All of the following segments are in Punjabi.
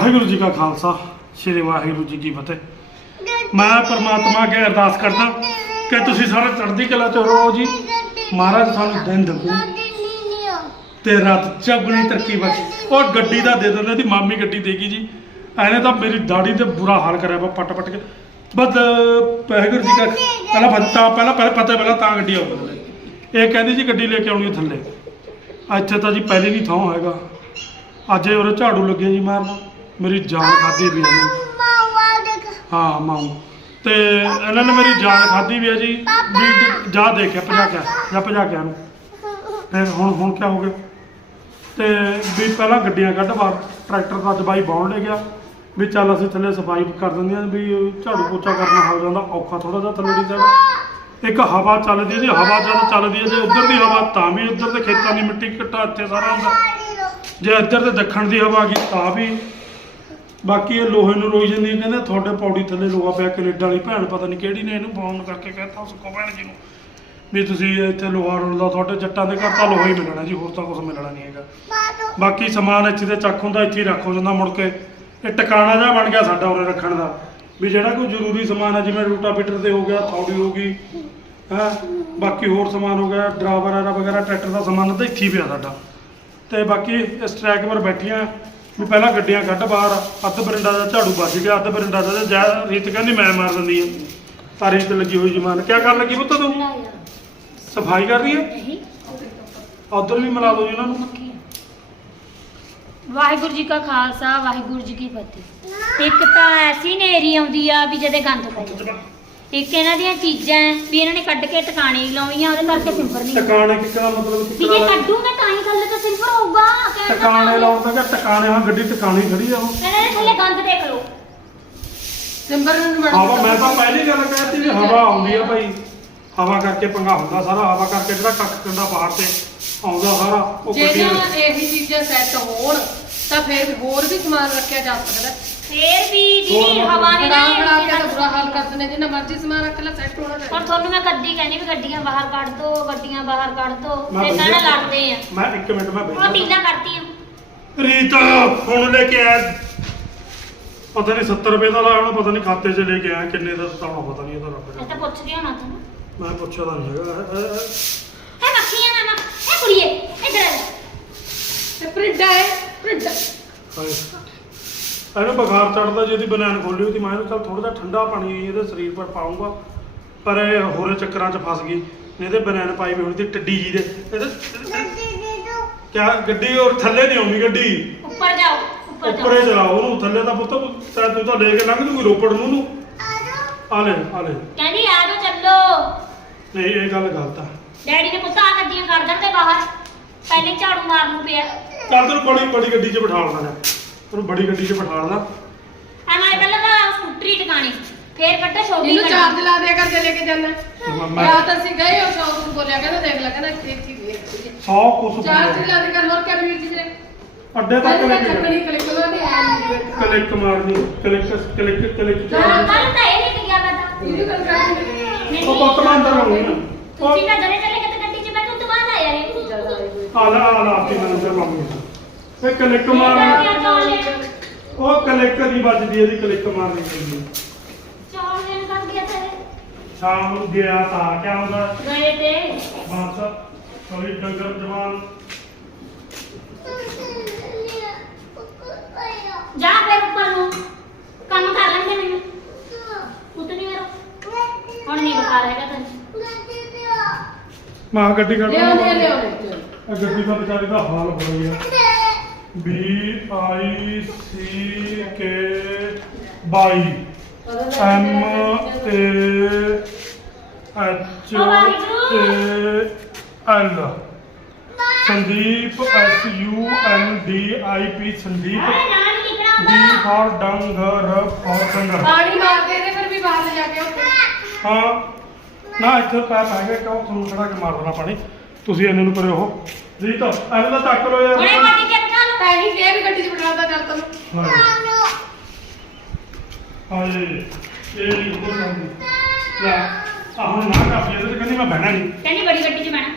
ਵਾਹਿਗੁਰੂ ਜੀ ਕਾ ਖਾਲਸਾ, ਸ੍ਰੀ ਵਾਹਿਗੁਰੂ ਜੀ ਕੀ ਫਤਿਹ। ਮੈਂ ਪਰਮਾਤਮਾ ਅੱਗੇ ਅਰਦਾਸ ਕਰਦਾ ਕਿ ਤੁਸੀਂ ਸਾਰੇ ਚੜ੍ਹਦੀ ਕਲਾ ਚ ਰਹੋ ਜੀ। ਮਹਾਰਾਜ, ਸਾਨੂੰ ਦਿਨ ਦਿਖੂ। ਤੇ ਰਾਤ ਚੌਗਣੀ ਤਰੱਕੀ ਬਖਸ਼। ਉਹ ਗੱਡੀ ਦਾ ਦੇ ਦਿੰਦੇ ਦੀ ਮਾਮੀ ਗੱਡੀ ਦੇਗੀ ਜੀ। ਐਨੇ ਤਾਂ ਮੇਰੀ ਦਾੜੀ ਤੇ ਬੁਰਾ ਹਾਲ ਕਰਿਆ ਵਾ, ਪੱਟ ਪੱਟ ਕੇ। ਬਸ, ਵਾਹਿਗੁਰੂ ਜੀ ਕਾ ਪਹਿਲਾਂ ਫੱਤਾ ਪਹਿਲਾਂ ਪਹਿਲਾਂ ਪਤਾ ਪਹਿਲਾਂ ਤਾਂ ਗੱਡੀ ਆਉਂਦੀ ਇਹ ਕਹਿੰਦੀ ਜੀ ਗੱਡੀ ਲੈ ਕੇ ਆਉਣੀ ਹੈ ਥੱਲੇ। ਇੱਥੇ ਤਾਂ ਜੀ ਪਹਿਲੇ ਨਹੀਂ ਥਾਂ ਹੈਗਾ। ਅੱਜ ਇਹ ਉਰੇ ਝਾੜੂ ਲੱਗੇ ਜੀ ਮਾਰਨ। ਮੇਰੀ ਜਾਨ ਖਾਦੀ ਵੀ ਇਹਨੇ ਹਾਂ ਮਾਊ ਤੇ ਇਹਨਾਂ ਨੇ ਮੇਰੀ ਜਾਨ ਖਾਦੀ ਵੀ ਹੈ ਜੀ। ਵੀ ਜਾ ਦੇਖਿਆ ਭਜਾ ਕੇ ਜਾਂ ਭਜਾ ਕੇ ਨੂੰ ਫਿਰ ਹੁਣ ਹੁਣ ਕੀ ਹੋ ਗਿਆ? ਤੇ ਵੀ ਪਹਿਲਾਂ ਗੱਡੀਆਂ ਕੱਢ ਬਾਹਰ। ਟਰੈਕਟਰ ਦਾ ਦਬਾਈ ਬਾਉਣ ਲੈ ਗਿਆ। ਵੀ ਚੱਲ ਅਸੀਂ ਥੱਲੇ ਸਫ਼ਾਈ ਕਰ ਦਿੰਦੇ ਹਾਂ ਵੀ ਝਾੜੂ ਪੋਚਾ ਕਰਨਾ ਹੋ ਜਾਂਦਾ। ਔਖਾ ਥੋੜਾ ਜਿਹਾ ਥੱਲੇ ਦੀ ਸਾਈਡ। ਇੱਕ ਹਵਾ ਚੱਲਦੀ ਹੈ ਜੀ। ਹਵਾ ਜਦੋਂ ਚੱਲਦੀ ਹੈ ਜੇ ਉੱਧਰ ਦੀ ਹਵਾ, ਤਾਂ ਵੀ ਉੱਧਰ ਦੇ ਖੇਤਾਂ ਦੀ ਮਿੱਟੀ, ਘਟਾ ਇੱਥੇ ਸਾਰਾ ਹੁੰਦਾ ਜੇ ਇੱਧਰ ਤੇ ਦੱਖਣ ਦੀ ਹਵਾ ਆ ਗਈ, ਤਾਂ ਵੀ ਬਾਕੀ ਇਹ ਲੋਹੇ ਨੂੰ ਰੋਈ ਜਾਂਦੀ ਹੈ, ਕਹਿੰਦੇ ਤੁਹਾਡੇ ਪੌੜੀ ਥੱਲੇ ਲੋਹਾ ਪਿਆ, ਕੈਨੇਡਾ ਵਾਲੀ ਭੈਣ ਪਤਾ ਨਹੀਂ ਕਿਹੜੀ ਨੇ ਇਹਨੂੰ ਫੋਨ ਕਰਕੇ ਕਹਿਤਾ ਸੁੱਕੋ ਭੈਣ ਜੀ ਨੂੰ, ਵੀ ਤੁਸੀਂ ਇੱਥੇ ਲੋਹਾ ਰੋਲਦਾ ਤੁਹਾਡੇ ਜੱਟਾਂ ਦੇ ਘਰ ਤਾਂ ਲੋਹਾ ਹੀ ਮਿਲਣਾ ਜੀ, ਹੋਰ ਤਾਂ ਕੁਝ ਮਿਲਣਾ ਨਹੀਂ ਹੈਗਾ। ਬਾਕੀ ਸਮਾਨ ਇੱਥੇ ਤੇ ਚੱਕ ਹੁੰਦਾ, ਇੱਥੇ ਹੀ ਰੱਖ ਹੋ ਜਾਂਦਾ ਮੁੜ ਕੇ। ਇਹ ਟਿਕਾਣਾ ਜਿਹਾ ਬਣ ਗਿਆ ਸਾਡਾ ਉਰੇ ਰੱਖਣ ਦਾ, ਵੀ ਜਿਹੜਾ ਕੋਈ ਜ਼ਰੂਰੀ ਸਮਾਨ ਹੈ, ਜਿਵੇਂ ਰੂਟਾਵੀਟਰ ਤੇ ਹੋ ਗਿਆ, ਥੌੜੀ ਹੋ ਗਈ, ਹੈਂ, ਬਾਕੀ ਹੋਰ ਸਮਾਨ ਹੋ ਗਿਆ, ਡਰਾਵਰ ਵਗੈਰਾ ਵਗੈਰਾ ਟਰੈਕਟਰ ਦਾ ਸਮਾਨ ਤਾਂ ਇੱਥੇ ਹੀ ਪਿਆ ਸਾਡਾ। ਤੇ ਬਾਕੀ ਇਸ ਟਰੈਕ 'ਪਰ ਬੈਠੀਆਂ ਵੀ ਪਹਿਲਾਂ ਗੱਡੀਆਂ ਕੱਢ ਬਾਹਰ ਅੱਧ ਬਰਿੰਡਾ ਦਾ ਝਾੜੂ ਵੱਜ ਗਿਆ ਅੱਧ ਬਰਿੰਡਾ ਦਾ ਜੈ ਰੀਤ ਕਹਿੰਦੀ ਮੈਂ ਮਾਰ ਦਿੰਦੀ ਆ। ਤਾਂ ਰੀਤ ਲੱਗੀ ਹੋਈ ਜਮਾਨ। ਕਿਆ ਕਰਨ ਲੱਗੀ ਪੁੱਤ ਤੂੰ? ਸਫ਼ਾਈ ਕਰ ਰਹੀ ਹੈ? ਉਧਰ ਵੀ ਮਿਲਾ ਦਿਓ ਜੀ ਇਹਨਾਂ ਨੂੰ। ਵਾਹਿਗੁਰੂ ਜੀ ਕਾ ਖਾਲਸਾ ਵਾਹਿਗੁਰੂ ਜੀ ਕੀ ਫਤਿਹ। ਇੱਕ ਤਾਂ ਐਸੀ ਨੇਰੀ ਆਉਂਦੀ ਆ ਵੀ ਜਦੇ ਗੰਦ ਪੈ ਜਾਂਦਾ ਇੱਕ ਇਹਨਾਂ ਦੀਆਂ ਚੀਜ਼ਾਂ ਹੈ ਵੀ ਇਹਨਾਂ ਨੇ ਕੱਢ ਕੇ ਟਿਕਾਣੇ ਹੀ ਲਾਉਣੀਆਂ ਉਹਦੇ ਕਰਕੇ ਸਿੰਪਰ ਨਹੀਂ ਟਿਕਾਣੇ ਕਿੱਕਣਾ ਮਤਲਬ ਵੀ ਜੇ ਕੱਢੂਗੇ ਤਾਂ ਹੀ ਥੱਲੇ ਤਾਂ ਸਿੰਪਰ ਹੋਊਗਾ ਕਹਿਣ ਦਾ ਟਿਕਾਣੇ ਭਾਵ- ਲਾਉਣ ਦਾ ਕਿ ਟਿਕਾਣੇ ਹਾਂ ਗੱਡੀ ਟਿਕਾਣੀ ਖੜੀ ਆ ਉਹ। ਇਹਨਾਂ ਦੇ ਥੱਲੇ ਗੰਦ ਦੇਖ ਲਓ। ਸਿੰਬਰ ਨੂੰ ਹਵਾ ਮੈਂ ਤਾਂ ਪਹਿਲੀ ਗੱਲ ਕਹਿਤੀ ਵੀ ਹਵਾ ਆਉਂਦੀ ਆ ਭਾਈ। ਹਵਾ ਕਰਕੇ ਪੰਗਾ ਹੁੰਦਾ ਸਾਰਾ ਹਵਾ ਕਰਕੇ ਜਿਹੜਾ ਕੱਖ ਕੰਡਾ ਬਾਹਰ ਤੇ ਆਉਂਦਾ ਸਾਰਾ ਉਹ ਜੇ ਗੱਡੀ ਨਾ ਇਹੀ ਚੀਜ਼ਾਂ ਸੈੱਟ ਹੋਣ ਤਾਂ ਫਿਰ ਹੋਰ ਵੀ ਸਮਾਨ ਰੱਖਿਆ ਜਾ ਸਕਦਾ। ਫੇਰ ਵੀ ਦੀਦੀ ਹਵਾ ਨੇ ਬਣਾ ਨਾ ਬਣਾ ਕੇ ਤਾਂ ਬੁਰਾ ਹਾਲ ਕਰ ਦਿੰਦੇ ਜਿੰਨਾ ਮਰਜ਼ੀ ਸਮਾਨ ਰੱਖ ਲੈ ਸੈੱਟ ਹੋਣਾ ਪਰ ਚਾਹੀਦਾ। ਤੁਹਾਨੂੰ ਮੈਂ ਕੱਦੀ ਕਹਿੰਦੀ ਵੀ ਗੱਡੀਆਂ ਬਾਹਰ ਕੱਢ ਦੋ ਗੱਡੀਆਂ ਬਾਹਰ ਕੱਢ ਦੋ ਮੈਂ ਤੇ ਨਾਲ ਵਧੀਆ- ਲੜਦੇ ਆ। ਮੈਂ ਇੱਕ ਮਿੰਟ ਮੈਂ ਉਹ ਬੈਠਾ। ਢੀਲਾ ਕਰਤੀ ਆ ਰੀਤ ਫੋਨ ਲੈ ਕੇ ਆਇਆ। ਪਤਾ ਨਹੀਂ 70 ਰੁਪਏ ਦਾ ਲਾਉਣਾ ਪਤਾ ਨਹੀਂ ਖਾਤੇ 'ਚ ਲੈ ਕੇ ਆਇਆ ਕਿੰਨੇ ਦਾ ਸਤਾਉਣਾ ਪਤਾ ਨਹੀਂ ਇਹਦਾ ਰੱਬ ਇਹ ਜਾਣੇ। ਤਾਂ ਪੁੱਛਦੀ ਹੋਣਾ ਤੁਹਾਨੂੰ। ਮੈਂ ਪੁੱਛਿਆ ਤਾਂ ਨਹੀਂ ਹੈਗਾ। ਅ- ਅ- ਹੈ ਮੱਖੀਆਂ ਨਾ ਨਾ। ਇਹ ਕੁੜੀਏ ਇੱਧਰ ਆ ਜਾ। ਤੇ ਪ੍ਰਿੰਟ ਹੈ ਪ੍ਰਿੰਟ ਹਾਏ। ਇਹਨੂੰ ਬੁਖਾਰ ਚੜਦਾ ਜਿਹਦੀ ਬਨਾਨ ਖੋਲੀ ਉਹਦੀ ਮੈਂ ਇਹਨੂੰ ਚੱਲ ਥੋੜਾ ਜਿਹਾ ਠੰਡਾ ਪਾਣੀ ਇਹਦੇ ਸਰੀਰ ਪਰ ਪਾਉਂਗਾ ਪਰ ਇਹ ਹੋਰੇ ਚੱਕਰਾਂ 'ਚ ਫਸ ਗਈ। ਇਹਦੇ ਬਨਾਨ ਪਾਈ ਵੀ ਹੋਣੀ ਤੇ ਟੱਡੀ ਜੀ ਦੇ। ਇਹਦੇ ਕਿਆ ਗੱਡੀ ਔਰ ਥੱਲੇ ਨਹੀਂ ਆਉਣੀ ਗੱਡੀ? ਉੱਪਰ ਜਾਓ ਉੱਪਰ ਉੱਪਰੇ ਜਾਓ ਚਲਾਓ ਉਹਨੂੰ ਥੱਲੇ ਤਾਂ ਪੁੱਤ ਤਾਂ ਤੂੰ ਤਾਂ ਲੈ ਕੇ ਲੰਘ ਜੂਗੀ ਰੋਪੜ ਨੂੰ ਨੂੰ ਆ ਲੈ ਆ ਲੈ। ਕਹਿੰਦੀ ਆ ਜਾਓ ਚੱਲੋ। ਨਹੀਂ ਇਹ ਗੱਲ ਗਲਤ ਆ। ਡੈਡੀ ਨੇ ਪੁੱਤਾਂ ਆ ਗੱਡੀਆਂ ਕੱਢ ਦਿੰਦੇ ਬਾਹਰ। ਪਹਿਲੇ ਝਾੜੂ ਮਾਰਨ ਨੂੰ ਪਿਆ। ਚੱਲ ਤੈਨੂੰ ਬੜੀ ਬੜੀ ਗੱਡੀ 'ਚ ਬਿਠਾ ਲੈਣਾ ਤੈਨੂੰ ਬੜੀ ਗੱਡੀ 'ਚ ਬਿਠਾ ਆ ਮੈਂ ਪਹਿਲਾਂ ਤਾਂ ਸਕੂਟਰੀ ਟਿਕਾਣੀ ਫੇਰ ਕੱਢੋ ਛੋਟੀ ਇਹਨੂੰ ਚਾਰਜ ਲਾ ਦਿਆ ਕਰ ਜੇ ਲੈ ਕੇ ਜਾਣਾ। ਮੈਂ ਰਾਤ ਅਸੀਂ ਗਏ ਉਹ ਸ਼ੌਪ ਨੂੰ ਬੋਲਿਆ ਕਹਿੰਦਾ ਦੇਖ ਲੈ ਕਹਿੰਦਾ ਇੱਥੇ ਇੱਥੇ ਵੇਖ 100 ਕੁਛ ਚਾਰਜ ਲਾ ਦੇ ਕਰ ਹੋਰ ਕਿਆ ਵੀਰ ਜੀ। ਅੱਡੇ ਤੱਕ ਪਹਿਲਾਂ ਲੈ ਕੇ ਜਾ। ਚੱਕਣੀ ਕਲਿੱਕ ਮਾਰਨੀ ਐ ਨਹੀਂ ਕਲਿੱਕ ਮਾਰਨੀ ਕਲਿੱਕ ਕਲਿੱਕ ਕਲਿੱਕ ਕੱਲ ਤਾਂ ਇਹ ਲੈ ਕੇ ਗਿਆ ਮੈਂ ਤਾਂ। ਇਹਨੂੰ ਕਰ ਨਹੀਂ ਉਹ ਪੱਤਮਾਂ ਅੰਦਰ ਆਉਣੀ। ਨਾ ਤੁਸੀਂ ਤਾਂ ਜਦੇ ਚਲੇ ਗਏ ਤੇ ਗੱਡੀ 'ਚ ਬੈਠੋ ਤੋਂ ਬਾਅਦ ਆਇਆ ਇਹ ਆ ਲਾ ਆ ਲਾ ਆਪੀ ਨਾਲ ਅੰਦਰ ਲਾਉਂਗੀ ਇਹ ਕਲਿੱਕ ਮਾਰ ਉਹ ਕਲਿੱਕ ਦੀ ਵੱਜਦੀ ਇਹਦੀ ਕਲਿੱਕ ਮਾਰਨੀ ਤੇ ਸ਼ਾਮ ਨੂੰ ਗਿਆ ਤਾਂ ਕਿਆ ਹੁੰਦਾ? ਗਏ ਤੇ। ਬਸ ਕੋਈ ਡੰਗਰ ਜਵਾਨ। ਜਾ ਫਿਰ ਉੱਪਰ ਨੂੰ। ਕੰਮ ਕਰ ਲੈਂਦੇ ਮੈਨੂੰ। ਪੁੱਤ ਨਹੀਂ ਮੇਰਾ ਹੁਣ ਨਹੀਂ ਬੁਖਾਰ ਹੈਗਾ ਤੈਨੂੰ। ਮਾਂ ਗੱਡੀ ਕੱਢ ਲਿਓ ਲਿਓ ਲਿਓ। ਆ ਗੱਡੀ ਦਾ ਵਿਚਾਰੀ ਦਾ ਹਾਲ ਹੋ ਗਿਆ। B I C K 22 M A H A L. Sandeep S U N D I P Sandeep. D ਹੁੰਦਾ। ਫॉर ਡੰਗਰ ਫॉर ਡੰਗਰ। ਪਾਣੀ ਮਾਰਦੇ ਨੇ ਫਿਰ ਵੀ ਬਾਹਰ ਜਾ ਕੇ ਉੱਥੇ। ਹਾਂ। ਨਾ ਇੱਥੇ ਪੈਪ ਹੈਗਾ ਕਿਉਂ ਤੁਹਾਨੂੰ ਖੜਾ ਕੇ ਮਾਰ ਦੇਣਾ ਪਾਣੀ। ਤੁਸੀਂ ਇਹਨੇ ਨੂੰ ਕਰਿਓ ਉਹ। ਜੀ ਤਾਂ ਐਵੇਂ ਤਾਂ ਚੱਕ ਲਓ ਯਾਰ ਗੱਡੀ ਤੇ ਬਿਠਾ ਲਓ ਪੈਣੀ ਕੇ ਵੀ ਬਿਠਾਤਾ ਚੱਲ ਤੈਨੂੰ ਹਾਏ ਇਹ ਨਹੀਂ ਹੋ ਜਾਂਦੀ ਲੈ ਆ ਹੁਣ ਨਾ ਕਾਫੀ ਇਹਦੇ ਤੇ ਕਹਿੰਦੀ ਮੈਂ ਬਹਿਣਾ ਨਹੀਂ। ਕਹਿੰਦੀ ਬੜੀ ਗੱਡੀ 'ਚ ਬਹਿਣਾ।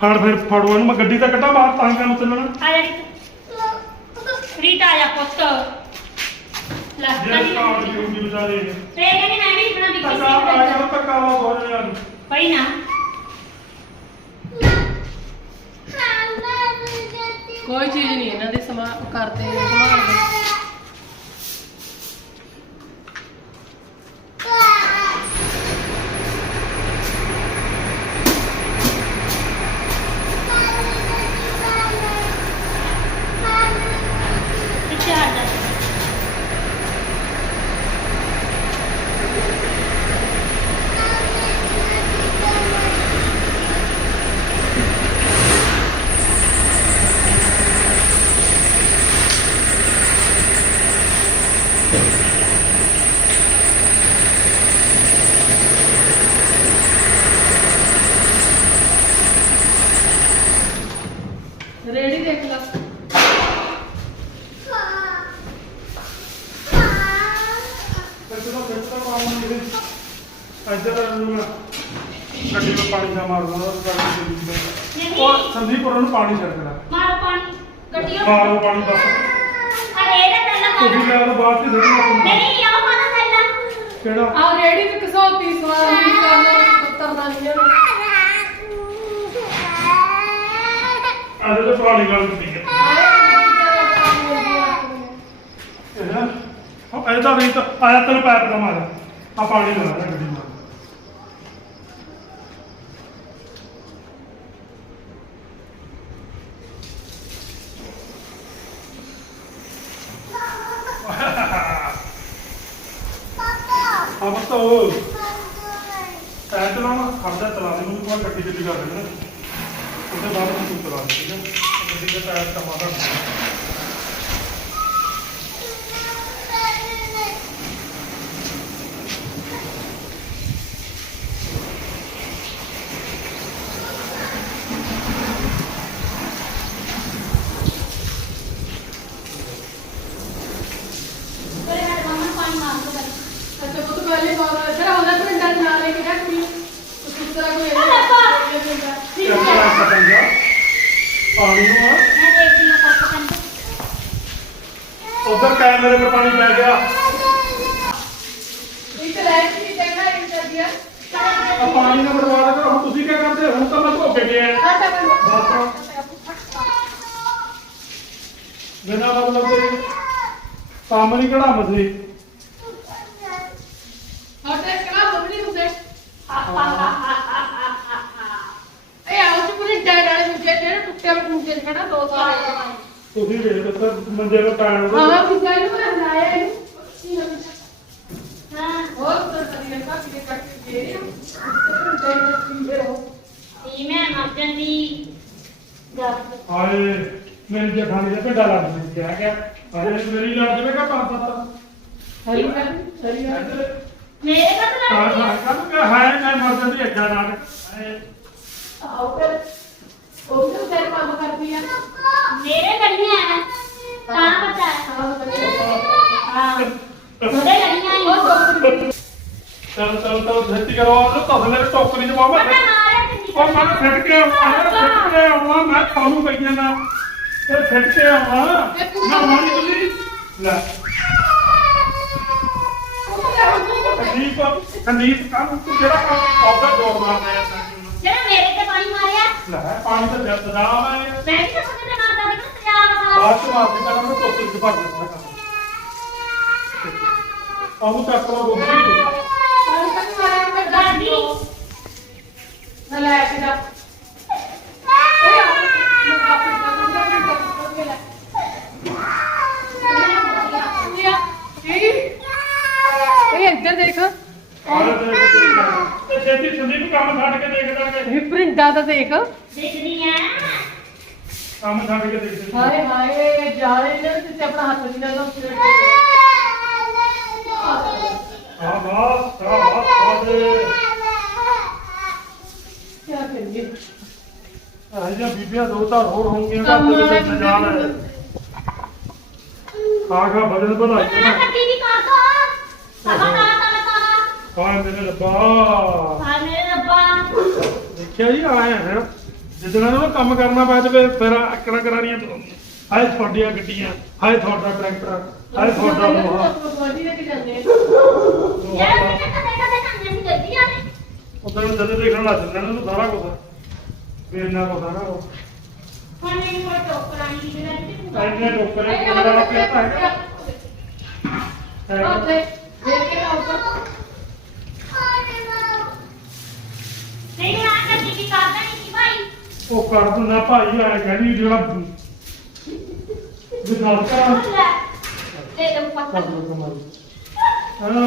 ਫੜ ਫਿਰ ਫੜੋ ਇਹਨੂੰ ਮੈਂ ਗੱਡੀ ਤਾਂ ਕੱਢਾਂ ਬਾਹਰ ਤਾਂ ਕੰਮ ਚੱਲਣਾ। ਆ ਜਾ। ਰੀਤ ਰੀਤ ਆ ਜਾ ਪੁੱਤ। ਲੱਤਾਂ ਜੇ ਕਾਰਡ ਨਹੀਂ ਕਿਉਂ ਨਹੀਂ ਵਿਚਾਰੇ। ਤੇ ਕਹਿੰਦੀ ਮੈਂ ਵੀ ਆਪਣਾ ਬਿੱਕੀ ਪੱਕਾ ਸਿੰਘ ਆਇਆ ਦਾ ਪੱਕਾ ਵਾ ਹੋ ਜਾਣਾ ਪਈ ਨਾ। ਕੋਈ ਚੀਜ਼ ਨਹੀਂ ਇਹਨਾਂ ਦੇ ਸਮਾ ਕਰਦੇ ਸੰਭਾਲਦੇ ਪਿੱਛੇ ਹਟ ਜਾ ਰੇੜੀ ਦੇਖ ਲਾ। ਇੱਥੇ ਤਾਂ ਫਿਰ ਤਾਂ ਕੰਮ ਨਹੀਂ ਹੈ ਇੱਧਰ ਨੂੰ ਗੱਡੀ ਵਿੱਚ ਪਾਣੀ ਦਾ ਮਾਰਦਾ ਉਹ ਸੰਦੀਪ ਉਹਨਾਂ ਨੂੰ ਪਾਣੀ ਛੱਡਣਾ ਮਾਰੋ ਪਾਣੀ ਗੱਡੀਆਂ ਮਾਰੋ ਪਾਣੀ ਬਸ ਅਰੇ ਇਹਦਾ ਪਹਿਲਾਂ ਤੁਸੀਂ ਮਾਰੋ। ਲੈ ਲਓ ਬਾਅਦ ਚ ਦੇਣਾ ਨਹੀਂ ਆਓ ਮਾਰੋ ਪਹਿਲਾਂ। ਕਿਹੜਾ? ਆ ਰੇੜੀ ਤੇ ਕਸੌਤੀ ਸਵਾਰ ਨਹੀਂ ਕਰਨਾ ਪੁੱਤਰ ਦਾ ਨਹੀਂ ਹੈ। ਅੱਜ ਤਾਂ ਪੁਰਾਣੀ ਗੱਲ ਕੀਤੀ ਹੈ। ਇਹਦਾ ਉਹ ਇਹਦਾ ਨਹੀਂ ਤਾਂ ਆਇਆ ਤੈਨੂੰ ਪੈਪ ਦਾ ਮਾਰ। ਆ ਪਾਣੀ ਲਾ ਲੈ ਗੱਡੀ ਮਾਰ ਆ ਬਸ ਤਾਂ ਉਹ ਟਾਇਰ ਚਲਾਉਣਾ ਖੜਦਾ ਚਲਾ ਦੇ ਮੈਨੂੰ ਕੋਈ ਗੱਡੀ ਗੱਡੀ ਕਰ ਦੇਣਾ ਉਹਦੇ ਬਾਅਦ ਤੂੰ ਚਲਾ ਦੇ ਠੀਕ ਹੈ ਗੱਡੀ ਦਾ ਟਾਇਰ ਤਾਂ ਮਾਰਾ ਤੇਰੇ ਨਾਲ ਮੰਮਾ ਪਾਣੀ ਮਾਰ ਦੋ ਪਹਿਲਾਂ ਅੱਛਾ ਪੁੱਤ ਪਹਿਲੇ ਬਾਰ ਤੇਰਾ ਹੁੰਦਾ ਪਿੰਡਾਂ ਚ ਨਾਲ ਲੈ ਕੇ ਰੱਖ ਲਈ ਤੂੰ ਤੇਰਾ ਕੋਈ ਆ ਲੈ ਪਾ। ਇਹ ਆਪਣਾ ਪਤੰਗਾ ਪਾਣੀ ਨੂੰ ਆ ਮੈਂ ਦੇਖਦੀ ਹਾਂ ਕੱਪ ਕੰਨ ਉਧਰ ਕੈਮਰੇ 'ਤੇ ਪਾਣੀ ਪੈ ਗਿਆ ਇੱਕ ਲੈ ਕੇ ਦੇਖਣਾ ਇੱਕ ਕਰ ਦਿਆ ਆ ਪਾਣੀ ਨਾ ਬਰਬਾਦ ਕਰੋ ਹੁਣ ਤੁਸੀਂ ਕੀ ਕਰਦੇ ਹੁਣ ਤਾਂ ਮੈਂ ਧੋ ਕੇ ਗਿਆ ਸਾਡਾ ਕੋਈ ਬਿਨਾਂ ਮਤਲਬ ਦੇ ਕੰਮ ਨਹੀਂ ਕਿਹੜਾ ਮਸਲੀ। ਹਟੇ ਕਿਹੜਾ ਬੋਲਣੀ ਹੁੰਦੇ? ਇਹ ਆਉਂ ਚ ਪੂਰੀ ਡਾਇ ਵਾਲੇ ਮੁੰਡੇ ਜਿਹੜੇ ਟੁੱਟੇ ਹੋਏ ਮੁੰਡੇ ਖੜਾ ਦੋ ਸਾਲ ਤੁਸੀਂ ਵੇਖ ਦੱਸੋ ਮੰਜੇ 'ਤੇ ਪੈਣ ਹਾਂ ਹਾਂ। ਹੋਰ ਤਾਂ ਸਰੀਰ ਦਾ ਕਿਤੇ ਕੱਟ ਕੇ ਦੇ ਇਹ ਮੈਂ ਮਰ ਜਾਂਦੀ। ਗਾ ਹਾਏ। ਮੇਰੀ ਜਠਾਣੀ ਦੇ ਪਿੰਡਾ ਲੱਗ ਗਈ ਕਿਹਾ ਗਿਆ ਹਾਏ ਮੇਰੀ ਲੱਗ ਜਵੇਗਾ ਪੰਜ ਸੱਤ ਹਰੀ ਕਰ ਹਰੀ ਮੇਰੇ ਕੋਲ ਹਾਂ ਤਾਂ ਹਾਂ ਕੰਮ ਕਿ ਹਾਏ ਮੈਂ ਮਰ ਜਾਂਦੀ ਅੱਗਾ ਨਾਲ ਹਾਏ ਆਓ ਕਰ ਉਹ ਵੀ ਤੇਰੇ ਕੰਮ ਕਰਦੀ ਆ ਮੇਰੇ ਗੱਡੀਆਂ ਆ ਤਾਂ ਪਤਾ ਹੈ ਆਹ ਬਣੇ ਹਾਂ ਉਹਦੇ ਗੱਡੀਆਂ ਹੀ ਉਹ ਡਾਕਟਰ ਚਲ ਚਲ ਚਲ ਛੇਤੀ ਕਰੋ ਆ ਤਾਂ ਮੇਰੇ ਟੋਕਰੀ 'ਚ ਮਾਮਾ ਪਤਾ ਮਾਰੇ ਤੇ ਉਹ ਮੈਂ ਫਿੱਟ ਕੇ ਆਉਣਾ ਫਿੱਟ ਕੇ ਆਉਣਾ ਮੈਂ ਤੁਹਾਨੂੰ ਕਹੀ ਜਾਂਦਾ ਇਹ ਫਿੱਟ ਕੇ ਆਉਣਾ ਮੈਂ ਹੁਣ ਤੁਸੀਂ ਲੈ ਸੰਦੀਪ ਸੰਦੀਪ ਕੰਮ ਤੂੰ ਜਿਹੜਾ ਕੰਮ ਆਉਂਦਾ ਜੋੜ ਮਾਰਦਾ ਹੈ ਜਿਹੜਾ ਮੇਰੇ ਤੇ ਪਾਣੀ ਮਾਰਿਆ ਲੈ ਪਾਣੀ ਤਾਂ ਜੱਤ ਦਾ ਮੈਂ ਮੈਂ ਵੀ ਤਾਂ ਉਹਦੇ ਤੇ ਮਾਰਦਾ ਦੇਖੋ ਪੰਜਾਬ ਦਾ ਬਾਅਦ ਚ ਮਾਰਦੇ ਪਹਿਲਾਂ ਮੈਂ ਟੋਕਰੀ 'ਚ ਭਰ ਦਿੰਦਾ ਕੰਮ ਆਉਂ ਚੱਕ ਲਓ ਬੁੱਢੀ ਪਾਣੀ ਤਾਂ ਨਹੀਂ ਮਾਰਿਆ ਮੈਂ ਦਾਦੀ ਨਾ ਲੈ ਕੇ ਜਾ ਓਏ ਆ ਮੈਂ ਕਾਪੀ ਦਾ ਮੁੰਡਾ ਮੈਂ ਡਾਕਟਰ ਕੇ ਲੈ ਇਹ ਇੱਧਰ ਦੇਖ ਆਲੇ ਤੇ ਛੇਤੀ ਸੰਦੀਪ ਕੰਮ ਛੱਡ ਕੇ ਦੇਖ ਦਾਂਗੇ ਇਹ ਪ੍ਰਿੰਟਾਂ ਦਾ ਦੇਖ ਦੇਖਦੀ ਆ ਕੰਮ ਛੱਡ ਕੇ ਦੇਖ ਹਾਏ ਹਾਏ ਜਾ ਰਹੇ ਨੇ ਤੇ ਆਪਣਾ ਹੱਥ ਨਹੀਂ ਲਾਉਂਦਾ ਸਿਰ ਆ ਬਾਸ ਆ ਬਾਸ ਬਾਦੇ ਕੀ ਕਰੀਏ ਇਹ ਜਿਹੀਆਂ ਬੀਬੀਆਂ ਦੋ ਤਾਂ ਹੋਰ ਹੋਣਗੀਆਂ ਕੰਮ ਘਰ ਦੇ ਵਾਲੇ ਵਿੱਚ ਜਾਣ ਖਾ ਖਾ ਬਦਨ ਬਣਾਈ ਮੈਂ ਨਾ ਹਾਏ ਮੇਰੇ ਰੱਬਾ ਦੇਖਿਆ ਜੀ ਆਏ ਹੈ ਜਿੱਦਣਾ ਨੂੰ ਕੰਮ ਕਰਨਾ ਪੈ ਜਾਵੇ ਫਿਰ ਅਕੜਾ ਕਰਾਣੀਆਂ ਤੋਂ ਹਾਏ ਤੁਹਾਡੀਆਂ ਗੱਡੀਆਂ ਹਾਏ ਤੁਹਾਡਾ ਟਰੈਕਟਰ ਹਾਏ ਤੁਹਾਡਾ ਲੋਹਾ ਉਦੋਂ ਜਦੋਂ ਦੇਖਣ ਲੱਗ ਜਾਂਦਾ ਨਾ ਉਹਨੂੰ ਸਾਰਾ ਕੁਝ ਵੀ ਇੰਨਾ ਕੁ ਸਾਰਾ ਕੁਛ। ਇੰਨੇ ਟੋਕਰੇ ਕੋਲ ਰੱਖ ਕੇ ਤਾਂ ਹੈਗਾ। ਹੈਗਾ। देख के ना ऊपर नहीं ना कर दी की करता नहीं ਉਹ ਕਰ ਦਿੰਦਾ ਭਾਈ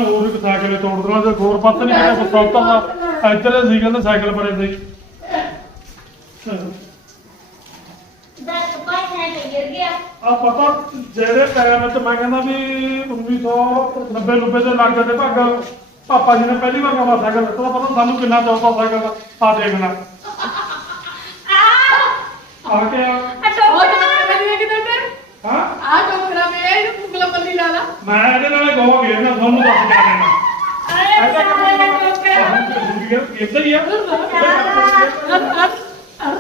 ਉਹ ਵੀ ਸਾਈਕਲ ਤੋੜ ਦੇਣਾ ਹੋਰ ਪੱਤ ਨਹੀਂ ਕਿਹੜਾ ਪਸੌਤਾ ਦਾ ਇੱਧਰ ਸੀ ਕਹਿੰਦਾ ਸਾਈਕਲ ਪਰੇ ਆ ਪਤਾ ਜਿਹੜੇ ਟਾਈਮ ਵਿੱਚ ਮੈਂ ਕਹਿੰਦਾ ਵੀ 1990 90 ਦੇ ਲਾਗੇ ਦੇ ਭਾਗ ਪਾਪਾ ਜੀ ਨੇ ਪਹਿਲੀ ਵਾਰ ਨਵਾਂ ਸਾਈਕਲ ਲਿੱਤਾ ਤਾਂ ਪਤਾ ਸਾਨੂੰ ਕਿੰਨਾ ਚੌਥਾ ਸਾਈਕਲ ਦਾ ਆ ਦੇਖ ਲੈ। ਆ ਕੇ ਆ। ਹਾਂ? ਮੈਂ ਇਹਦੇ ਨਾਲ ਗੋਆ ਗਿਆ ਨਾ ਤੁਹਾਨੂੰ ਦੱਸ ਕੇ ਆਣਾ ਐਸਾ ਕੰਮ ਇੱਦਾਂ ਹੀ ਆ। ਅਰ ਅਰ ਅਰ ਅਰ ਅਰ ਅਰ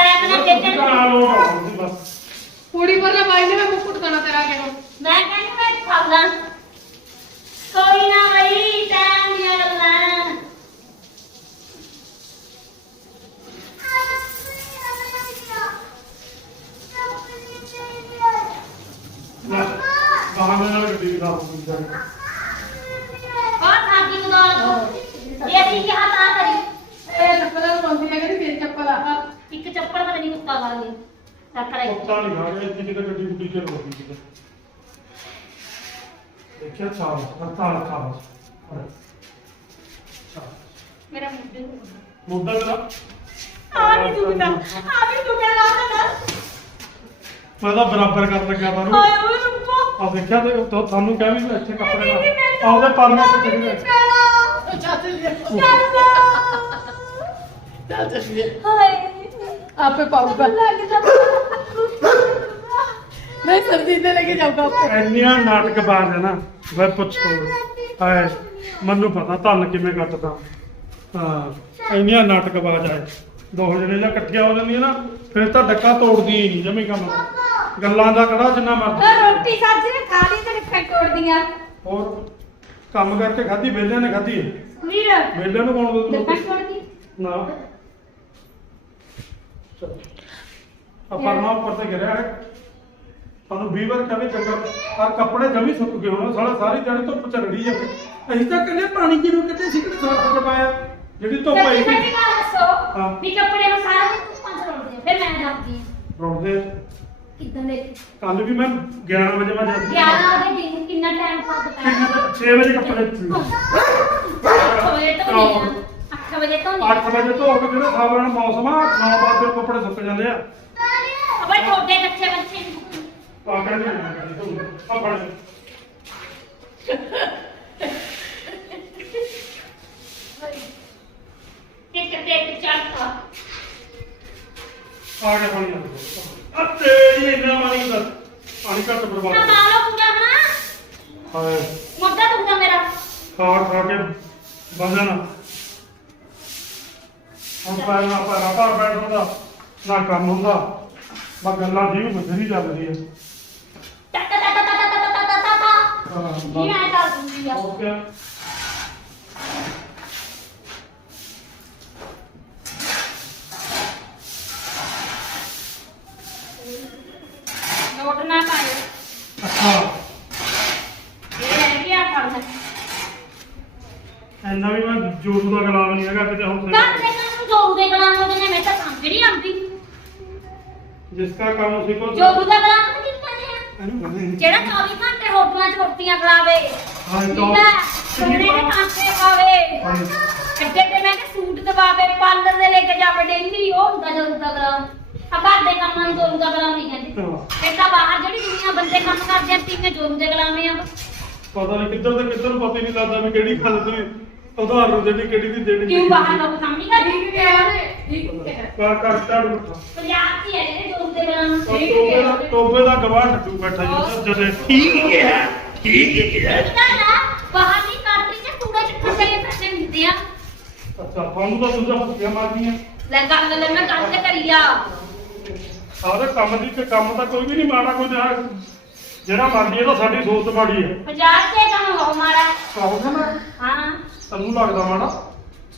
सर अपना पेपर का लोड बस पूरी पर ना भाई ने मैं मुकुट करना तेरा के मैं कहने में खाला कोई ना भाई टाइम दिया लगना बाहर में ना डिग्री का और खाती को दो ये सी के हाथ आ करी ए चप्पल मंदिर में गई तेरी चप्पल आ ਇੱਕ ਚੱਪਲ ਪਤਾ ਨਹੀਂ ਕੁੱਤਾ ਲਾ ਲਈ ਟੱਕਰ ਆਈ ਕੁੱਤਾ ਨਹੀਂ ਗਿਆ ਇੱਥੇ ਕਿਤੇ ਗੱਡੀ ਗੁੱਡੀ ਚ ਰੋਕੀ ਕਿਤੇ ਦੇਖਿਆ ਚਾਲ ਰਤਾ ਰਖਾ ਬਸ ਮੇਰਾ ਮੁੰਡੇ ਮੁੱਦਾ ਮੇਰਾ? ਆ ਵੀ ਦੁਖਦਾ ਆ ਵੀ ਦੁਖਦਾ ਲਾ ਨਾ ਮੈਂ ਤਾਂ ਬਰਾਬਰ ਕਰਨ ਲੱਗਾ ਬਾਰੂ ਹਾਏ ਓਏ ਰੁਕੋ। ਆ ਦੇਖਿਆ ਤੇ ਤੋ- ਤੁਹਾਨੂੰ ਕਿਹਾ ਵੀ ਇੱਥੇ ਕੱਪੜੇ ਲਾ ਆ ਉਹਦੇ ਪਰਨਾ ਤੇ ਚੜੀ ਗਏ ਚੱਲ ਲਿਆ ਚੱਲ ਚੱਲੀਏ। ਆਪੇ ਪਾਊਗਾ। ਨਹੀਂ ਸਰਦੀ ਤੇ ਲੈ ਕੇ ਜਾਊਗਾ ਆਪੇ। ਇੰਨੀਆਂ ਨਾਟਕ ਬਾਜ਼ ਹੈ ਨਾ ਵੇ ਪੁੱਛ ਤੋ ਹਾਏ ਮੈਨੂੰ ਪਤਾ ਧੰਨ ਕਿਵੇਂ ਕੱਟਦਾ। ਹਾਂ ਇੰਨੀਆਂ ਨਾਟਕ ਬਾਜ਼ ਆਏ। ਦੋ ਜਣੇ ਜਾਂ ਇਕੱਠੀਆਂ ਹੋ ਜਾਂਦੀਆਂ ਨਾ ਫਿਰ ਤਾਂ ਡੱਕਾ ਤੋੜਦੀ ਹੀ ਨਹੀਂ ਜਮੀ ਕੰਮ। ਗੱਲਾਂ ਦਾ ਕੜਾ ਜਿੰਨਾ ਮਰਜ਼ੀ। ਰੋਟੀ ਸਬਜ਼ੀ ਨੇ ਖਾ ਲਈ ਤੇ ਨਿੱਕਾ ਤੋੜਦੀਆਂ। ਹੋਰ ਕੰਮ ਕਰਕੇ ਖਾਧੀ ਵਿਹਲਿਆਂ ਨੇ ਖਾਧੀ? ਹੈ ਵੀਰ। ਵਿਹਲਿਆਂ ਨੂੰ ਕੌਣ ਦੋ ਨਾ। ਚਲੋ ਆ ਪਰਨਾ ਉੱਪਰ ਤੇ ਗਿਰਿਆ ਹੈ ਤੁਹਾਨੂੰ 20 ਵਾਰ ਕਹਵੇ ਚੰਗਾ ਆ ਕੱਪੜੇ ਜਮੀ ਸੁੱਕ ਗਏ ਹੁਣ ਸਾਲਾ ਸਾਰੀ ਦਿਹਾੜੀ ਧੁੱਪ ਚ ਰੜੀ ਜਾਂਦੇ ਅਸੀਂ ਤਾਂ ਕਹਿੰਦੇ ਪਾਣੀ ਕਿਉਂ ਕਿਤੇ ਸਿੱਕੜ ਸਾਫ਼ ਚ ਪਾਇਆ। ਜਿਹੜੀ ਧੁੱਪ ਆਈ ਸੱਚੀ ਗੱਲ ਦੱਸੋ ਹਾਂ। ਵੀ ਕੱਪੜੇ ਨੂੰ ਸਾਰਾ ਦਿਨ ਧੁੱਪਾਂ ਚ ਰੋੜਦੇ ਆ। ਫਿਰ ਮੈਂ ਦੱਸਦੀ ਹਾਂ ਰੋਂਦੇ ਕਿਦਾਂ ਦੇ? ਕੱਲ ਵੀ ਮੈਂ 11 ਵਜੇ ਮੈਂ ਜਾਂਦੀ 11 ਵਜੇ ਦਿਨ ਕਿੰਨਾ ਟਾਈਮ ਪਾ ਦਿੱਤਾ 6 ਵਜੇ ਕੱਪੜੇ। 8 ਵਜੇ ਤੋਂ ਨਹੀਂ 8 ਵਜੇ ਤੋਂ ਨਹੀਂ 8 ਵਜੇ ਧੋ ਕੇ ਜਿਹੜਾ ਸਾਵਣ ਮੌਸਮ ਆ 9 ਵਜੇ ਕੱਪੜੇ ਸੁੱਕ ਜਾਂਦੇ ਆ ਅਬੇ ਛੋਟੇ ਬੱਚੇ ਬੱਚੇ ਆ ਕਹਿੰਦੇ ਆ ਫੜ ਇੱਕ ਤੇ ਇੱਕ ਚੜਤਾ ਆ ਗਿਆ ਪਾਣੀ ਆ ਤੇਰੀ ਇੰਨਾ ਪਾਣੀ ਦਾ ਪਾਣੀ ਘੱਟ ਨਾ ਬਰਬਾਦ ਮਾਲੋ ਪੂਰਾ ਨਾ ਹਾਏ ਮੋਢਾ ਦੁਖਦਾ ਮੇਰਾ ਖਾ ਖਾ ਕੇ ਵਜਨ ਹੁਣ ਪੈਰ ਨਾ ਪੈਰ ਪਰ ਬੈਠ ਹੁੰਦਾ ਨਾ ਕੰਮ ਹੁੰਦਾ ਬਸ ਗੱਲਾਂ ਜੀ ਬਥੇਰੀ ਚੱਲਦੀ ਦਿੰਦੀ ਆ। ਹੋਰ ਕਿਆ? ਨੋਟ ਨਾ ਪਾਇਓ। ਅੱਛਾ। ਇਹ ਰਹਿ ਗਿਆ ਫੜਨਾ ਇੰਨਾ ਵੀ ਮੈਂ ਜੋਤ ਦਾ ਗਲਾਮ ਨਹੀਂ ਹੈਗਾ ਕਿਤੇ ਹੁਣ ਘਰ ਦੇ ਨੂੰ ਜੋਰੂ ਦੇ ਗਲਾਂ ਨੂੰ ਕਹਿੰਦੇ ਮੈਂ ਤਾਂ ਸਮਝ ਨਹੀਂ ਆਉਂਦੀ। ਜਿਸ ਦਾ ਕੰਮ ਸੀ ਕੋ ਜੋਰੂ ਦਾ ਗਲਾਂ ਨੂੰ ਕੀ ਕਹਿੰਦੇ ਆ? ਇਹਨੂੰ ਕਹਿੰਦੇ ਨੇ। ਜਿਹੜਾ 24 ਘੰਟੇ ਹੋਟਲਾਂ 'ਚ ਰੋਟੀਆਂ ਖਵਾਵੇ ਹਾਂ ਠੀਕ ਤਾਂ ਸੋਨੇ ਦੇ ਹਾਂ। ਅੱਡੇ ਤੇ ਮੈਂ ਕਿ ਸੂਟ ਦਵਾਵੇ ਪਾਰਲਰ ਦੇ ਲੈ ਕੇ ਜਾਵੇ ਡੇਲੀ ਉਹ ਹੁੰਦਾ ਜੋਰੂ ਦਾ ਗਲਾਂ ਆ ਘਰ ਦੇ ਕੰਮਾਂ ਨੂੰ ਜੋਰੂ ਦਾ ਗਲਾਂ ਨਹੀਂ ਕਹਿੰਦੇ। ਹਾਂ। ਇਹ ਤਾਂ ਬਾਹਰ ਜਿਹੜੀ ਦੁਨੀਆ ਬੰਦੇ ਕੰਮ ਕਰਦੇ ਆ ਤੀਨੇ ਜੋਰੂ ਦੇ ਗਲਾਵੇਂ ਆ? ਪਤਾ ਨਹੀਂ ਕਿੱਧਰ ਤੇ ਕਿੱਧਰ ਨੂੰ ਪਤਾ ਹੀ ਨਹੀਂ ਲੱਗਦਾ ਵੀ ਕਿਹੜੀ ਗੱਲ ਤੁਸੀਂ ਉਦਾਹਰਨ ਦੇਣੀ ਕਿਹੜੀ ਦੀ ਦੇਣੀ ਕਿਉਂ ਬਾਹਰ ਲੋਕ ਕੰਮ ਨਹੀਂ ਕਰਦੇ ਠੀਕ ਕਿਹਾ ਨੇ ਠੀਕ ਕਿਹਾ ਕਰ ਕਰ ਚੜ ਉੱਠਾ ਪੰਜਾਬ ਹੀ ਹੈ ਜਿਹੜੇ ਜੋਰੂ ਦੇ ਆ ਟੋਬੇ ਦਾ ਟੋਬੇ ਦਾ ਗਵਾਹ ਟੱਟੂ ਬੈਠਾ ਜੀ ਜਦੇ ਠੀਕ ਹੈ ਠੀਕ ਹੈ ਨਾ ਨਾ ਬਾਹਰ ਦੀ ਕੰਟਰੀ 'ਚ ਕੂੜੇ 'ਚ ਖੱਟੇ ਪੈਸੇ ਮਿਲਦੇ ਆ। ਅੱਛਾ ਤੁਹਾਨੂੰ ਤਾਂ ਦੂਜਾ ਫੁੱਕਿਆ ਮਾਰਦੀਆਂ ਲੈ ਗੱਲ ਲੈ ਮੈਂ ਗੱਲ ਕਰੀ ਆ। ਸਾਰੇ ਕੰਮ ਦੀ ਤੇ ਕੰਮ ਤਾਂ ਕੋਈ ਵੀ ਨਹੀਂ ਮਾੜਾ ਕੋਈ ਨਾ ਜਿਹੜਾ ਮਰਜ਼ੀ ਇਹ ਤਾਂ ਸਾਡੀ ਸੋਚ ਮਾੜੀ ਹੈ। ਪੰਜਾਬ ਤੇ ਕੰਮ ਹੋ। ਮਾਰਾ ਕਹੋਗੇ ਨਾ ਹਾਂ। ਤੈਨੂੰ ਲੱਗਦਾ ਮਾੜਾ?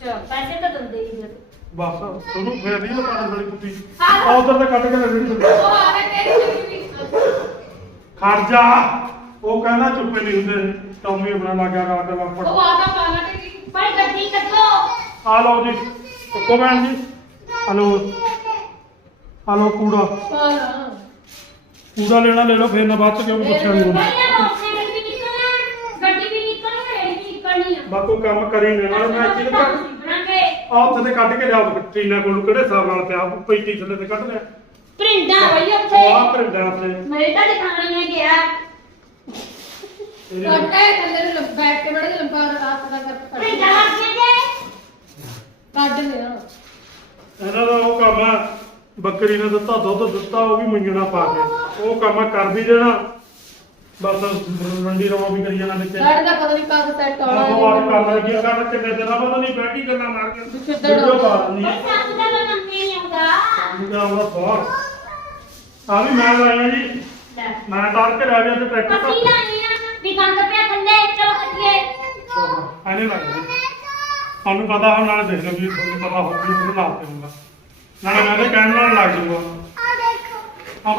ਚਲ ਪੈਸੇ ਤਾਂ ਦਿੰਦੇ ਹੀ ਜਦੋਂ ਬਸ ਤੁਹਾਨੂੰ ਫੇਰ ਨਹੀਂ ਲਪਾਣੀ ਵਾਲੀ ਕੁੱਤੀ। ਆ ਉਧਰ ਤੇ ਕੱਢ ਕੇ ਲੈ ਜਿਹੜੀ ਉਹ ਆ ਤੇਰੀ ਵੀ ਖੜ ਜਾ ਉਹ ਕਹਿੰਦਾ ਚੁੱਪੇ ਨਹੀਂ ਹੁੰਦੇ। ਟੌਮੀ ਆਪਣਾ ਲੱਗਿਆ ਰਾਤ ਦਾ ਵਾਪੜ ਉਹ ਆਦਾ ਪਾਣਾ ਤੇ ਪਰ ਗੱਡੀ ਕੱਢੋ। ਆ ਲਓ ਜੀ। ਚੱਕੋ ਭੈਣ ਜੀ। ਹਲੋ। ਹਲੋ ਕੂੜਾ। ਪਾਣਾ ਕੂੜਾ ਲੈਣਾ ਲੈ ਲਓ ਫੇਰ ਨਾ ਬਾਅਦ ਚ ਕਿਉਂ ਪੁੱਛਿਆ ਨਹੀਂ ਮੋਟਰਸਾਈਕਲ ਵੀ ਨਿਕਲਣਾ ਗੱਡੀ ਵੀ ਨਿਕਲਣੀ ਰੇੜੀ ਵੀ ਆ ਬਾਕੂ ਕੰਮ ਕਰੀ ਲੈਣਾ ਮੈਂ ਕੀ ਕਰ ਬਣਾਂਗੇ ਆ ਉੱਥੇ ਤੇ ਕੱਢ ਕੇ ਲਿਆਓ ਟੀਨਾ ਕੋਲ ਕਿਹੜੇ ਹਿਸਾਬ ਨਾਲ ਪਿਆ ਪੈਂਤੀ ਥੱਲੇ ਤੇ ਕੱਢ ਲਿਆ। ਪ੍ਰਿੰਡਾ ਬਈ ਆ ਉੱਥੇ ਭਰਿੰਦਾ ਤੇ ਮੇਰੇ ਤਾਂ ਦਿਖਾਣਾ ਮੈਂ ਗਿਆ। ਕੱਟੇ ਥੱਲੇ ਨੂੰ ਲੰਬਾ ਬੈਠ ਕੇ ਬੜਾ ਲੰਬਾ ਰਾਤ ਦਾ ਕਰ ਪ੍ਰਿੰਡਾ ਲੱਗ ਗਿਆ ਜੇ। ਕੱਢ ਲਿਆ। ਇਹਨਾਂ ਦਾ ਉਹ ਕੰਮ ਆ ਬੱਕਰੀ ਨੇ ਦਿੱਤਾ ਦੁੱਧ ਦਿੱਤਾ ਉਹ ਵੀ ਮੰਗਣਾ ਪਾ ਕੇ। ਉਹ ਕੰਮ ਕਰ ਵੀ ਦੇਣਾ। ਬਸ ਰੰਡੀ ਰਵਾ ਵੀ ਕਰੀ ਜਾਣਾ ਵਿੱਚ। ਸਾਡੇ ਦਾ ਪਤਾ ਨਹੀਂ ਕਦ ਸੈੱਟ ਆਉਣਾ ਉਹ ਬਾਅਦ ਕਰ ਲੱਗੀ ਕਰ ਕਿੰਨੇ ਦਿਨਾਂ ਬਾਅਦ ਨਹੀਂ ਬੈਠੀ ਗੱਲਾਂ ਮਾਰ ਕੇ ਕਿੱਦਾਂ ਵੀਡੀਓ ਪਾ ਦਿੰਦੀ ਤਾਂ ਆਉਂਦਾ। ਇਹਦਾ ਉਹਦਾ ਬਹੁਤ ਆ ਵੀ ਮੈਂ ਲਾਇਆ ਜੀ। ਲੈ। ਮੈਂ ਤਾਰ ਕੇ ਲੈ ਗਿਆ ਤੇ ਟਰੈਕਟਰ ਅਸੀਂ ਲਾਈਆਂ ਵੀ ਗੰਦ ਪਿਆ ਥੱਲੇ ਚਲੋ ਕੱਢੀਏ ਐਨੇ ਲੱਗਦਾ ਤੁਹਾਨੂੰ ਪਤਾ ਹੁਣ ਨਾਲੇ ਦੇਖ ਲਓ ਵੀ ਤੁਹਾਨੂੰ ਪਤਾ ਹੋ ਵੀ ਉਹਨੂੰ ਲਾ ਕੇ ਹੁੰਦਾ ਨਾਲੇ ਮੈਂ ਤੇ ਕਹਿਣ ਨਾਲ ਲੱਗ ਜੂਗਾ ਆ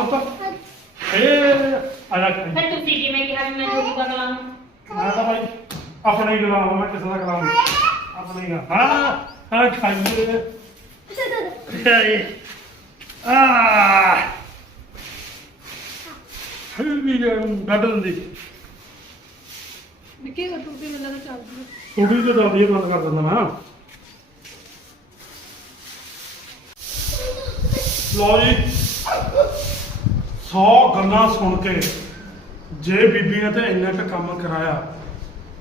ਏ ਆ ਜਾ ਕੇ ਫਿਰ ਤੁਸੀਂ ਜਿਵੇਂ ਕਿਹਾ ਵੀ ਮੈਂ ਜੋਗੀ ਦਾ ਕਲਾਮ? ਮੈਂ ਤਾਂ ਭਾਈ ਆਪਣਾ ਹੀ ਗੁਲਾਮ ਹਾਂ, ਮੈਂ ਕਿਸੇ ਦਾ ਗੁਲਾਮ ਨਹੀਂ। ਆਪਣਾ ਹੀ ਗੁਲਾਮ। ਹਾਂ ਹਾਂ ਖਾਈਏ। ਆ। ਹਲਵੀ ਗੱਡ ਦਿੰਦੀ। ਨਿੱਕੇ ਕੋ ਟੂਟੀ ਮਿਲਦਾ ਤਾਂ ਚੱਲਦੀ ਥੋੜੀ ਜਿਹੀ ਦਲਦੀ ਬੰਦ ਕਰ ਦਿੰਦਾ ਮੈਂ। ਲੋ ਜੀ। 100 ਗੱਲਾਂ ਸੁਣ ਕੇ ਜੇ ਬੀਬੀ ਨੇ ਤੇ ਇੰਨਾ ਕੁ ਕੰਮ ਕਰਾਇਆ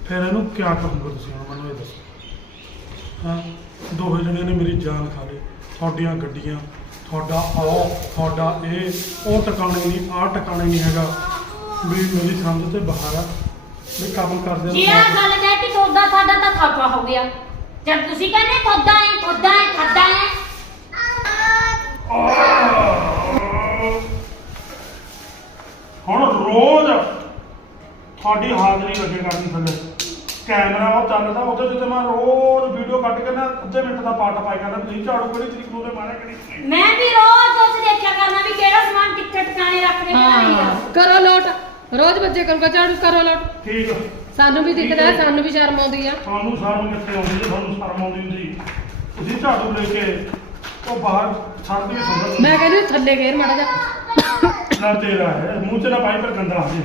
ਫਿਰ ਇਹਨੂੰ ਕੀ ਕਰੂੰਗਾ ਤੁਸੀਂ? ਹੁਣ ਮੈਨੂੰ ਇਹ ਦੱਸੋ। ਹਾਂ? ਦੋਹੇ ਜਣੇ ਨੇ ਮੇਰੀ ਜਾਨ ਖਾ ਲਈ। ਤੁਹਾਡੀਆਂ ਗੱਡੀਆਂ ਤੁਹਾਡਾ ਆਓ ਤੁਹਾਡਾ ਇਹ ਉਹ ਟਿਕਾਣੇ ਨਹੀਂ ਆਹ ਟਿਕਾਣੇ ਨਹੀਂ ਹੈਗਾ। ਵੀ ਮੇਰੀ ਸਮਝ ਤੇ ਬਾਹਰ ਆ। ਵੀ ਕੰਮ ਕਰਦੇ ਨੂੰ ਜਿਹੜਾ ਗੱਲ ਕਹਿ ਕਿ ਤੁਹਾਡਾ ਸਾਡਾ ਤਾਂ ਖਾਪਾ ਹੋ ਗਿਆ। ਜਦ ਤੁਸੀਂ ਕਹਿੰਦੇ ਤੁਹਾਡਾ ਹੈ ਤੁਹਾਡਾ ਹੈ ਤੁਹਾਡਾ ਹੈ। ਹੁਣ ਰੋਜ਼ ਤੁਹਾਡੀ ਹਾਜ਼ਰੀ ਲੱਗੇ ਕਰਨੀ ਥੱਲੇ। ਕੈਮਰਾ ਉਹ ਚੱਲਦਾ ਉਹਦੇ ਜਿੱਤੇ ਮੈਂ ਰੋਜ਼ ਵੀਡੀਓ ਕੱਢ ਕੇ ਨਾ ਅੱਧੇ ਮਿੰਟ ਦਾ ਪਾਰਟ ਪਾਈ ਕਰਦਾ ਤੁਸੀਂ ਝਾੜੂ ਕਿਹੜੀ ਤਰੀਕ ਨੂੰ ਤੇ ਮਾਰਿਆ ਕਿਹੜੀ ਮੈਂ ਵੀ ਰੋਜ਼ ਉਸ ਦੇਖਿਆ ਕਰਨਾ ਵੀ ਕਿਹੜਾ ਸਮਾਨ ਕਿੱਥੇ ਟਿਕਾਣੇ ਰੱਖਦੇ ਆ ਕਰੋ ਲੋਟ। ਰੋਜ਼ ਬੱਚੇ ਕਰੂਗਾ ਝਾੜੂ ਕਰੋ ਲੋਟ। ਠੀਕ ਆ। ਸਾਨੂੰ ਵੀ ਦਿਖਦਾ ਹੈ, ਸਾਨੂੰ ਵੀ ਸ਼ਰਮ ਆਉਂਦੀ ਆ। ਤੁਹਾਨੂੰ ਸ਼ਰਮ ਕਿੱਥੇ ਆਉਂਦੀ ਹੈ? ਤੁਹਾਨੂੰ ਸ਼ਰਮ ਆਉਂਦੀ ਹੁੰਦੀ ਤੁਸੀਂ ਝਾੜੂ ਲੈ ਕੇ ਉਹ ਬਾਹਰ ਛੱਡ ਸੁਣੋ ਮੈਂ ਕਹਿੰਦੀ ਥੱਲੇ ਗੇਰ ਮਾੜਾ ਜਾ ਨਾ ਤੇਰਾ ਹੈ ਮੂੰਹ ਚ ਨਾ ਪਾਈ ਪਰ ਗੰਦਾ ਆ ਜੇ।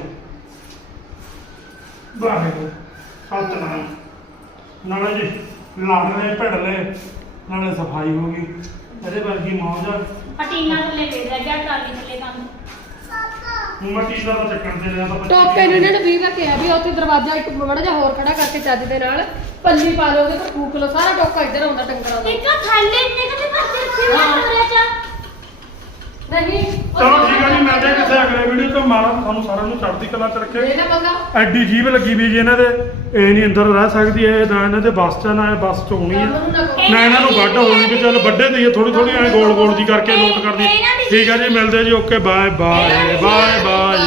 ਵਾਹਿਗੁਰੂ ਸਤਨਾਮ ਨਾਲੇ। ਜੀ ਲੜਨੇ ਭਿੜਲੇ ਨਾਲੇ ਸਫ਼ਾਈ ਹੋ ਗਈ। ਇਹਦੇ ਵਰਗੀ ਮੌਜ ਆ। ਪਟੀਨਾ ਥੱਲੇ ਫੇਰ ਰਹਿ ਗਿਆ ਥੱਲੇ ਕੰਮ। ਮੱਟੀ ਦਾ ਤਾਂ ਚੱਕਣ ਤੇ ਰਿਹਾ ਤਾਂ ਬੱਚੇ ਟੋਪੇ ਨੂੰ ਇਹਨਾਂ ਨੇ ਵਾਰ ਕਿਹਾ ਵੀ ਉੱਥੇ ਦਰਵਾਜ਼ਾ ਇੱਕ ਬੜਾ ਜਿਹਾ ਹੋਰ ਖੜਾ ਕਰਕੇ ਚੱਜ ਦੇ ਨਾਲ ਪੱਲੀ ਪਾ ਉਹਦੇ ਤੇ ਫੂਕ ਲਓ ਸਾਰਾ ਟੋਕਾ ਇੱਧਰ ਆਉਂਦਾ ਟੰਗਰਾਂ ਦਾ। ਇੱਕ ਥੱਲੇ ਇੰਨੇ ਕਿਤੇ ਪਾਸੇ ਰੱਖੇ ਹੋਏ ਆ ਕਮਰੇ ਚ। ਨਹੀਂ ਚਲੋ ਠੀਕ ਹੈ ਜੀ ਮਿਲਦੇ ਹਾਂ ਕਿਸੇ ਅਗਲੇ ਵੀਡੀਓ ਤੋਂ ਮਾਰਾ ਤੁਹਾਨੂੰ ਸਾਰਿਆਂ ਨੂੰ ਚੜ੍ਹਦੀ ਕਲਾ ਚ ਰੱਖੇ। ਇਹ ਨਾ ਪੰਗਾ ਐਡੀ ਜੀਭ ਲੱਗੀ ਵੀ ਜੀ ਇਹਨਾਂ ਦੇ ਇਹ ਨਹੀਂ ਅੰਦਰ ਰਹਿ ਸਕਦੀ ਇਹ ਨਾ ਇਹਨਾਂ ਦੇ ਬੱਸ ਚ ਨਾ ਇਹ ਬੱਸ ਚ ਹੋਣੀ ਹੈ ਨੂੰ ਨਾ ਕਰੋ। ਨਾ ਇਹਨਾਂ ਨੂੰ ਵੱਢ ਹੋਣੀ ਵੀ ਚੱਲ ਵੱਡੇ ਤੇ ਥੋੜੀ ਥੋੜੀ ਐ ਗੋਲ ਗੋਲ ਜੀ ਕਰਕੇ ਨੋਟ ਕਰਦੀ ਠੀਕ ਹੈ ਜੀ ਮਿਲਦੇ ਜੀ okay bye bye bye bye.